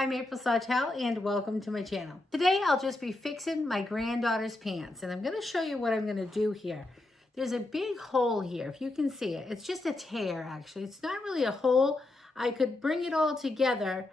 I'm April Sawtelle and welcome to my channel. Today I'll just be fixing my granddaughter's pants and I'm going to show you what I'm going to do here. There's a big hole here, if you can see it. It's just a tear actually. It's not really a hole. I could bring it all together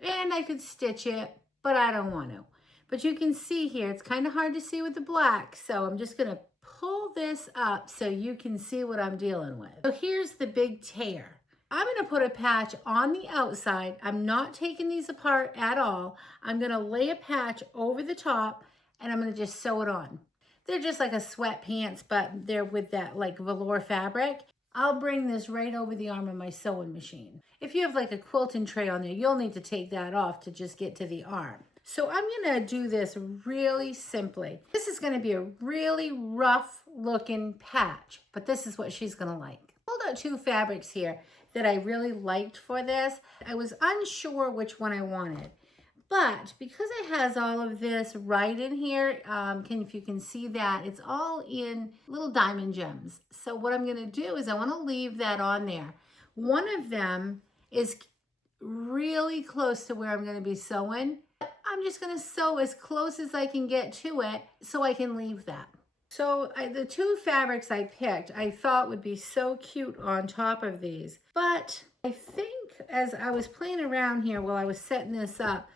and I could stitch it, but I don't want to. But you can see here, it's kind of hard to see with the black, so I'm just going to pull this up so you can see what I'm dealing with. So here's the big tear. I'm going to put a patch on the outside. I'm not taking these apart at all. I'm going to lay a patch over the top and I'm going to just sew it on. They're just like a sweatpants, but they're with that like velour fabric. I'll bring this right over the arm of my sewing machine. If you have like a quilting tray on there, you'll need to take that off to just get to the arm. So I'm going to do this really simply. This is going to be a really rough looking patch, but this is what she's going to like. I pulled out two fabrics here that I really liked for this. I was unsure which one I wanted, but because it has all of this right in here, if you can see that, it's all in little diamond gems. So what I'm gonna do is I wanna leave that on there. One of them is really close to where I'm gonna be sewing. I'm just gonna sew as close as I can get to it so I can leave that. So the two fabrics I picked, I thought would be so cute on top of these. But I think as I was playing around here while I was setting this up,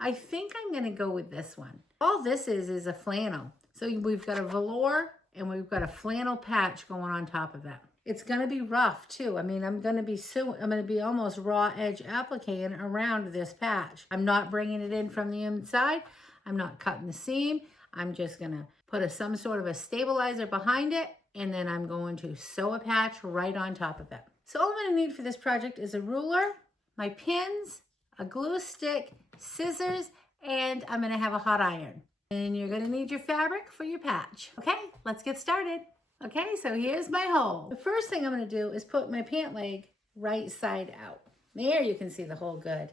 I think I'm gonna go with this one. All this is a flannel. So we've got a velour and we've got a flannel patch going on top of that. It's gonna be rough too. I mean, I'm gonna be almost raw edge appliquing around this patch. I'm not bringing it in from the inside. I'm not cutting the seam. I'm just gonna put some sort of a stabilizer behind it, and then I'm going to sew a patch right on top of it. So all I'm gonna need for this project is a ruler, my pins, a glue stick, scissors, and I'm gonna have a hot iron. And you're gonna need your fabric for your patch. Okay, let's get started. Okay, so here's my hole. The first thing I'm gonna do is put my pant leg right side out. There you can see the hole good.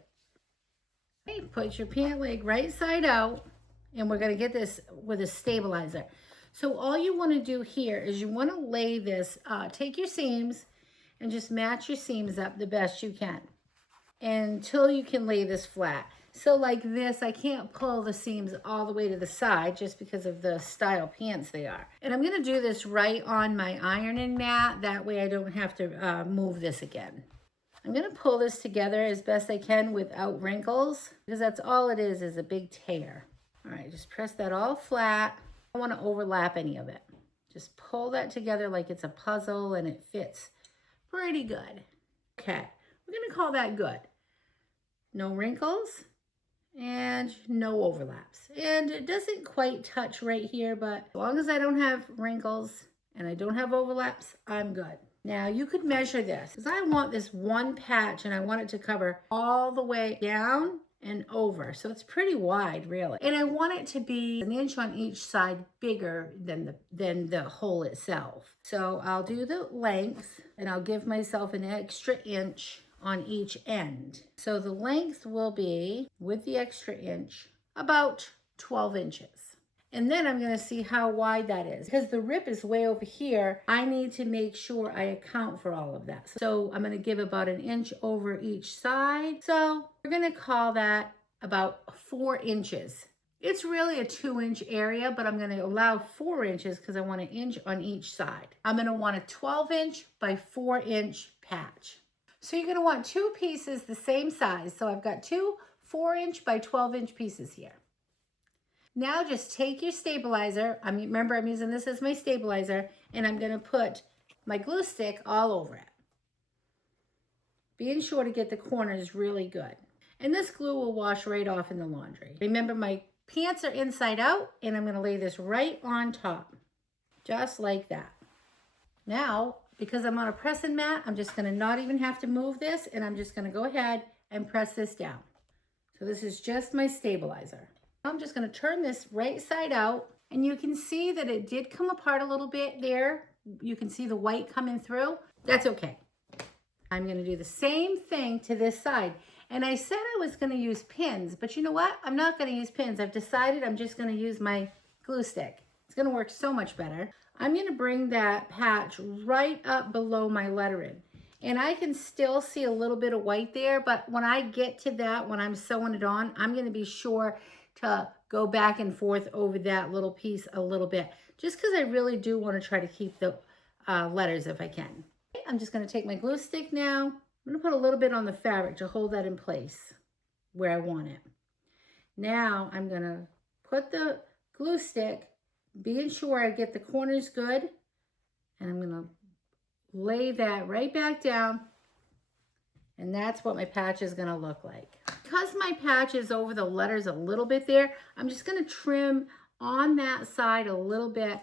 Okay, put your pant leg right side out. And we're going to get this with a stabilizer. So all you want to do here is you want to lay this, take your seams and just match your seams up the best you can until you can lay this flat. So like this, I can't pull the seams all the way to the side just because of the style pants they are. And I'm going to do this right on my ironing mat. That way I don't have to move this again. I'm going to pull this together as best I can without wrinkles because that's all it is a big tear. All right, just press that all flat. I don't want to overlap any of it. Just pull that together like it's a puzzle and it fits pretty good. Okay, we're going to call that good. No wrinkles and no overlaps. And it doesn't quite touch right here, but as long as I don't have wrinkles and I don't have overlaps, I'm good. Now you could measure this because I want this one patch and I want it to cover all the way down and over, so it's pretty wide really, and I want it to be an inch on each side bigger than the hole itself. So I'll do the length and I'll give myself an extra inch on each end. So the length will be, with the extra inch, about 12 inches. And then I'm going to see how wide that is. Because the rip is way over here, I need to make sure I account for all of that. So I'm going to give about an inch over each side. So we're going to call that about 4 inches. It's really a 2-inch area, but I'm going to allow 4 inches because I want an inch on each side. I'm going to want a 12-inch by 4-inch patch. So you're going to want two pieces the same size. So I've got two 4-inch by 12-inch pieces here. Now just take your stabilizer, remember I'm using this as my stabilizer, and I'm going to put my glue stick all over it. Being sure to get the corners really good. And this glue will wash right off in the laundry. Remember my pants are inside out, and I'm going to lay this right on top, just like that. Now, because I'm on a pressing mat, I'm just going to not even have to move this, and I'm just going to go ahead and press this down. So this is just my stabilizer. I'm just going to turn this right side out, and you can see that it did come apart a little bit there. You can see the white coming through. That's okay. I'm going to do the same thing to this side. And I said I was going to use pins, but you know what? I'm not going to use pins. I've decided I'm just going to use my glue stick. It's going to work so much better. I'm going to bring that patch right up below my lettering. And I can still see a little bit of white there, but when I get to that, when I'm sewing it on, I'm gonna be sure to go back and forth over that little piece a little bit, just because I really do want to try to keep the letters if I can. I'm just going to take my glue stick now. I'm going to put a little bit on the fabric to hold that in place where I want it. Now I'm going to put the glue stick, being sure I get the corners good, and I'm going to lay that right back down, and that's what my patch is going to look like. Because my patch is over the letters a little bit there, I'm just going to trim on that side a little bit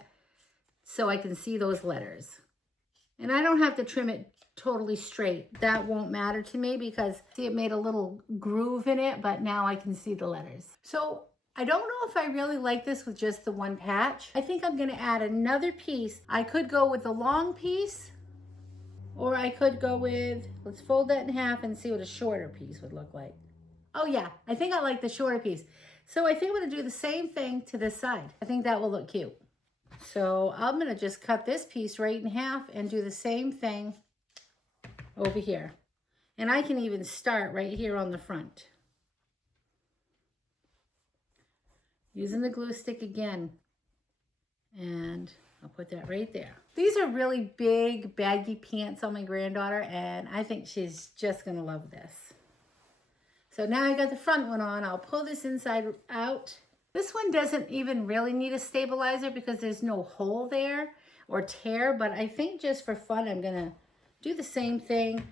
so I can see those letters. And I don't have to trim it totally straight. That won't matter to me because see, it made a little groove in it, but now I can see the letters. So I don't know if I really like this with just the one patch. I think I'm going to add another piece. I could go with the long piece, or I could go with, let's fold that in half and see what a shorter piece would look like. Oh yeah, I think I like the shorter piece. So I think I'm gonna do the same thing to this side. I think that will look cute. So I'm gonna just cut this piece right in half and do the same thing over here. And I can even start right here on the front. Using the glue stick again. And I'll put that right there. These are really big, baggy pants on my granddaughter, and I think she's just gonna love this. So now I got the front one on. I'll pull this inside out. This one doesn't even really need a stabilizer because there's no hole there or tear, but I think just for fun, I'm gonna do the same thing.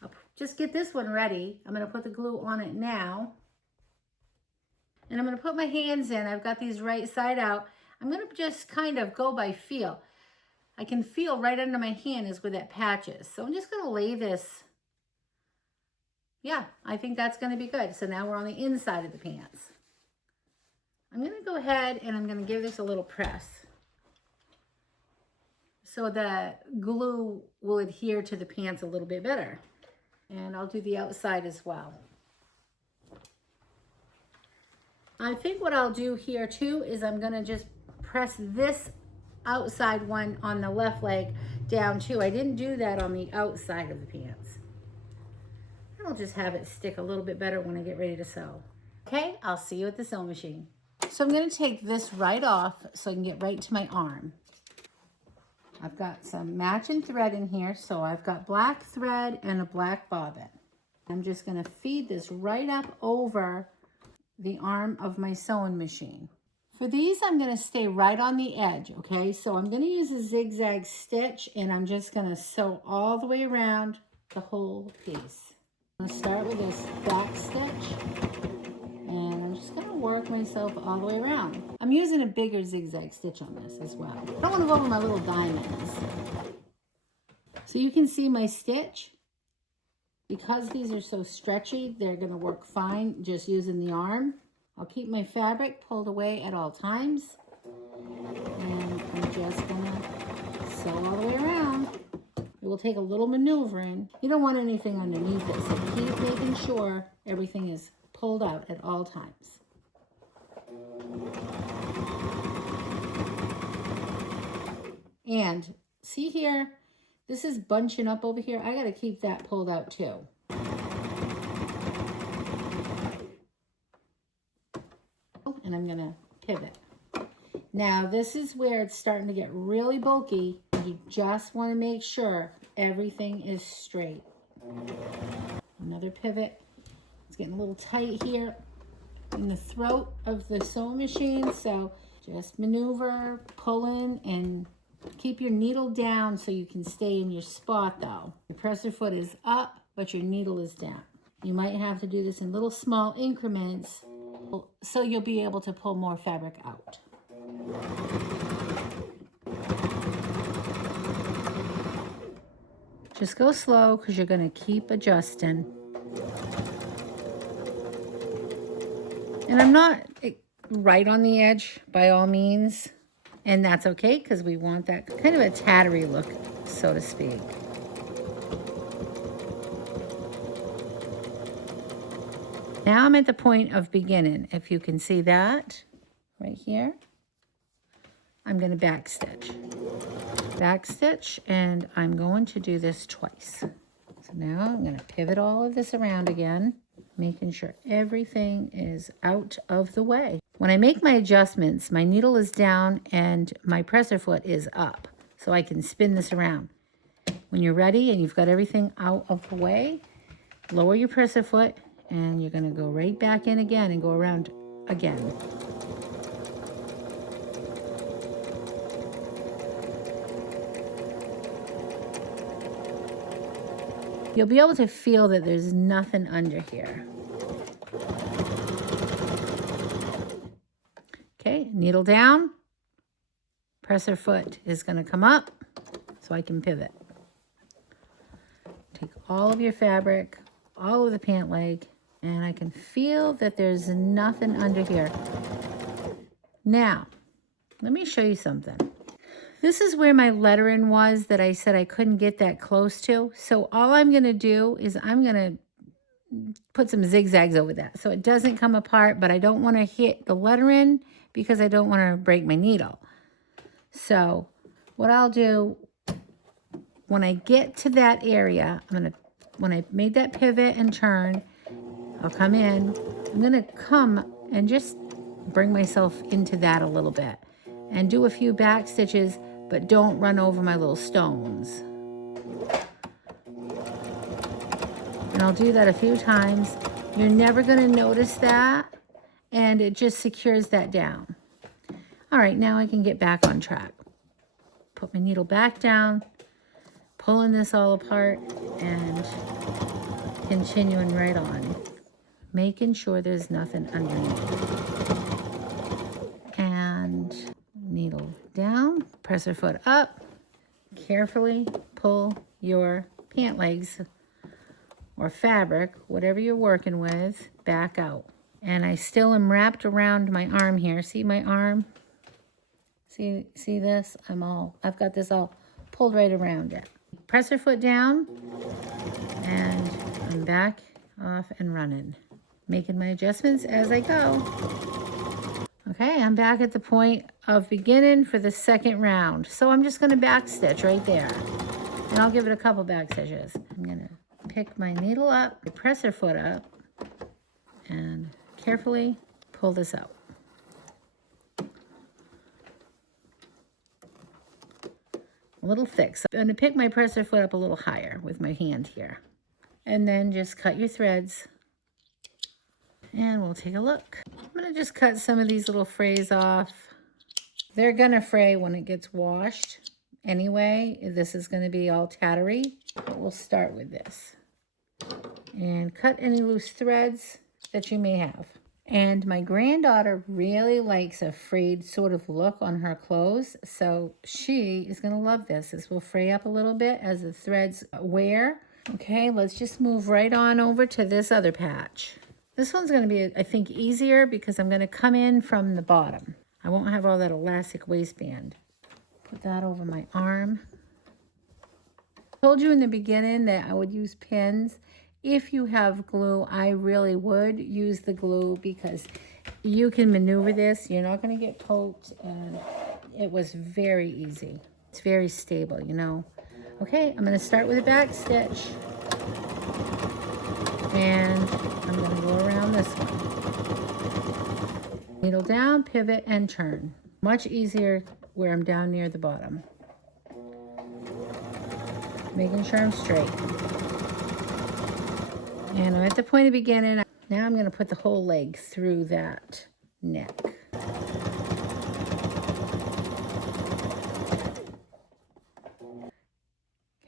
I'll just get this one ready. I'm gonna put the glue on it now. And I'm gonna put my hands in. I've got these right side out. I'm gonna just kind of go by feel. I can feel right under my hand is where that patch is. So I'm just gonna lay this. Yeah, I think that's gonna be good. So now we're on the inside of the pants. I'm gonna go ahead and I'm gonna give this a little press so the glue will adhere to the pants a little bit better. And I'll do the outside as well. I think what I'll do here too is I'm gonna just press this outside one on the left leg down too. I didn't do that on the outside of the pants. I'll just have it stick a little bit better when I get ready to sew. Okay, I'll see you at the sewing machine. So I'm gonna take this right off so I can get right to my arm. I've got some matching thread in here, so I've got black thread and a black bobbin. I'm just gonna feed this right up over the arm of my sewing machine. For these, I'm gonna stay right on the edge, okay? So I'm gonna use a zigzag stitch and I'm just gonna sew all the way around the whole piece. I'm gonna start with this back stitch and I'm just gonna work myself all the way around. I'm using a bigger zigzag stitch on this as well. I don't wanna go over my little diamonds. So you can see my stitch. Because these are so stretchy, they're gonna work fine just using the arm. I'll keep my fabric pulled away at all times. And I'm just gonna sew all the way around. It will take a little maneuvering. You don't want anything underneath it, so keep making sure everything is pulled out at all times. And see here, this is bunching up over here. I gotta keep that pulled out too. And I'm gonna pivot. Now this is where it's starting to get really bulky. You just wanna make sure everything is straight. Another pivot. It's getting a little tight here in the throat of the sewing machine. So just maneuver, pull in, and keep your needle down so you can stay in your spot though. Your presser foot is up, but your needle is down. You might have to do this in little small increments so you'll be able to pull more fabric out. Just go slow because you're going to keep adjusting. And I'm not right on the edge by all means. And that's okay because we want that kind of a tattery look, so to speak. Now I'm at the point of beginning. If you can see that right here, I'm going to back stitch. Back stitch, and I'm going to do this twice. Now I'm going to pivot all of this around again, making sure everything is out of the way. When I make my adjustments, my needle is down and my presser foot is up, so I can spin this around. When you're ready and you've got everything out of the way, lower your presser foot and you're going to go right back in again and go around again. You'll be able to feel that there's nothing under here. Okay, needle down. Presser foot is going to come up so I can pivot. Take all of your fabric, all of the pant leg, and I can feel that there's nothing under here. Now, let me show you something. This is where my lettering was that I said I couldn't get that close to. So all I'm going to do is I'm going to put some zigzags over that so it doesn't come apart, but I don't want to hit the lettering because I don't want to break my needle. So what I'll do when I get to that area, when I made that pivot and turn, I'll come in. I'm going to come and just bring myself into that a little bit and do a few back stitches, but don't run over my little stones. And I'll do that a few times. You're never going to notice that, and it just secures that down. All right, now I can get back on track. Put my needle back down, pulling this all apart, and continuing right on, making sure there's nothing underneath. And needle down, presser foot up, carefully pull your pant legs or fabric, whatever you're working with, back out. And I still am wrapped around my arm here. See my arm? See this? I've got this all pulled right around it. Presser foot down, and I'm back off and running, making my adjustments as I go. Okay, I'm back at the point of beginning for the second round. So I'm just going to back stitch right there. And I'll give it a couple back stitches. I'm going to pick my needle up, the presser foot up, and carefully pull this out. A little thick. So I'm going to pick my presser foot up a little higher with my hand here. And then just cut your threads. And we'll take a look. I'm going to just cut some of these little frays off. They're going to fray when it gets washed. Anyway, this is going to be all tattery. But we'll start with this. And cut any loose threads that you may have. And my granddaughter really likes a frayed sort of look on her clothes. So she is going to love this. This will fray up a little bit as the threads wear. Okay, let's just move right on over to this other patch. This one's going to be, I think, easier because I'm going to come in from the bottom. I won't have all that elastic waistband. Put that over my arm. I told you in the beginning that I would use pins. If you have glue, I really would use the glue because you can maneuver this. You're not going to get poked, and it was very easy. It's very stable, you know. Okay, I'm going to start with a back stitch. And I'm going to go around this one. Needle down, pivot, and turn. Much easier where I'm down near the bottom. Making sure I'm straight. And I'm at the point of beginning. Now I'm going to put the whole leg through that neck.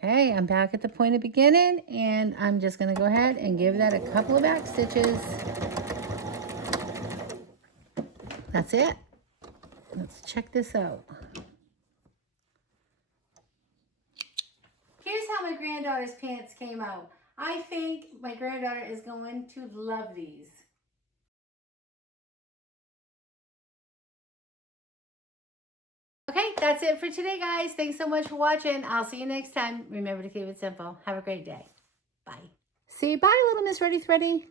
Okay, I'm back at the point of beginning, and I'm just going to go ahead and give that a couple of back stitches. That's it. Let's check this out. Here's how my granddaughter's pants came out. I think my granddaughter is going to love these. Okay, that's it for today, guys. Thanks so much for watching. I'll see you next time. Remember to keep it simple. Have a great day. Bye. See you. Bye, little Miss Ready Thready.